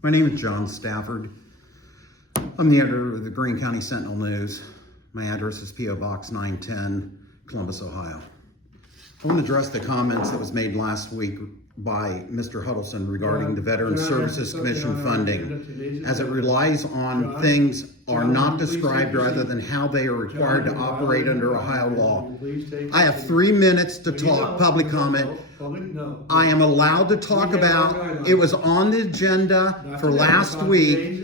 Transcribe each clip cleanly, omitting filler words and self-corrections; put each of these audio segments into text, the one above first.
My name is John Stafford. I'm the editor of the Greene County Sentinel News. My address is P.O. Box 910, Columbus, Ohio. I want to address the comments that was made last week by Mr. Huddleson regarding the Veterans Services Commission funding, as it relies on things are not described rather than how they are required to operate under Ohio law. I have 3 minutes to talk public comment. I am allowed to talk about, it was on the agenda for last week.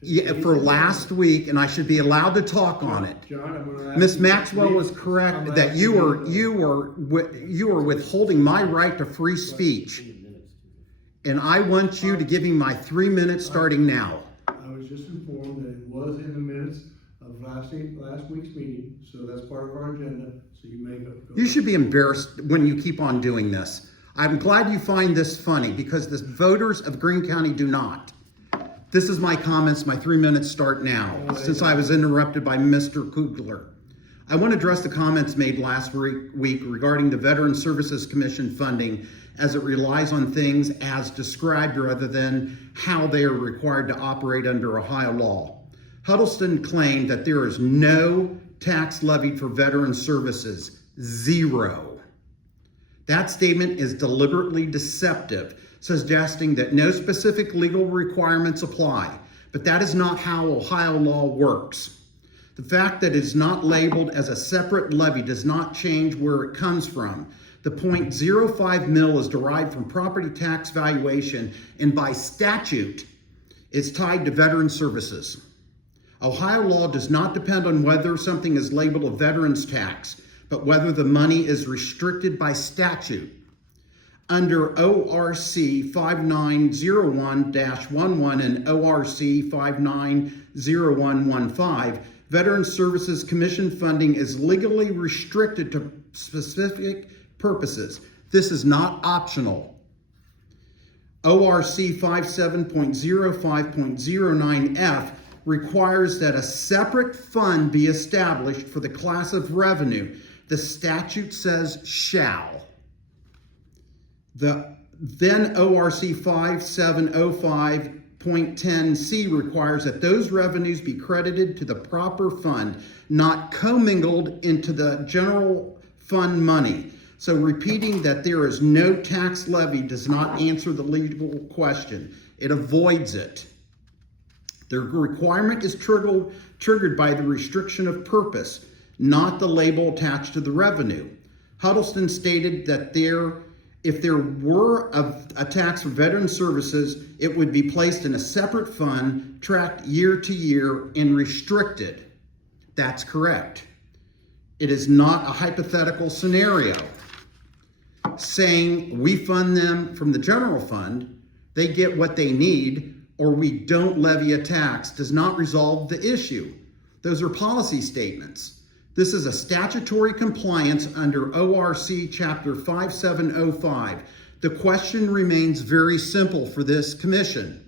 Yeah, for last week, and I should be allowed to talk on it. Ms. Maxwell was correct that you are withholding my right to free speech, and I want you to give me my 3 minutes starting now. I was just informed that it was in the minutes of last week's meeting, so that's part of our agenda. So you may go. You should be embarrassed when you keep on doing this. I'm glad you find this funny because the voters of Greene County do not. This is my comments. My 3 minutes start now, since I was interrupted by Mr. Koogler. I want to address the comments made last week regarding the Veterans Services Commission funding, as it relies on things as described rather than how they are required to operate under Ohio law. Huddleson claimed that there is no tax levied for veteran services, zero. That statement is deliberately deceptive, suggesting that no specific legal requirements apply, but that is not how Ohio law works. The fact that it is not labeled as a separate levy does not change where it comes from. The 0.05 mil is derived from property tax valuation, and by statute, is tied to veteran services. Ohio law does not depend on whether something is labeled a veteran's tax, but whether the money is restricted by statute. Under ORC 5901-11 and ORC 590115, Veterans Services Commission funding is legally restricted to specific purposes. This is not optional. ORC 57.05.09F requires that a separate fund be established for the class of revenue. The statute says shall. Then ORC 5705.10C requires that those revenues be credited to the proper fund, not commingled into the general fund money. So repeating that there is no tax levy does not answer the legal question. It avoids it. The requirement is triggered by the restriction of purpose, not the label attached to the revenue. Huddleston stated that if there were a tax for veteran services, it would be placed in a separate fund, tracked year to year, and restricted. That's correct. It is not a hypothetical scenario. Saying we fund them from the general fund, they get what they need, or we don't levy a tax does not resolve the issue. Those are policy statements. This is a statutory compliance under ORC Chapter 5705. The question remains very simple for this commission.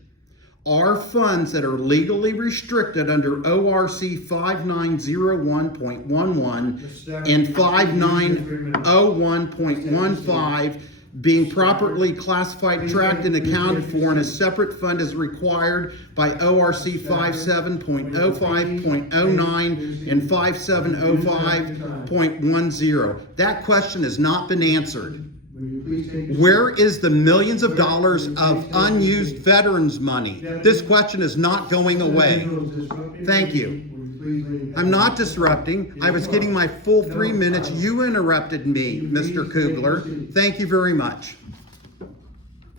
Are funds that are legally restricted under ORC 5901.11 and 5901.15 being properly classified, tracked, and accounted for in a separate fund as required by ORC 57.05.09 and 5705.10? That question has not been answered. Where is the millions of dollars of unused veterans money? This question is not going away. Thank you. I'm not disrupting. I was getting my full 3 minutes. You interrupted me, Mr. Koogler. Thank you very much.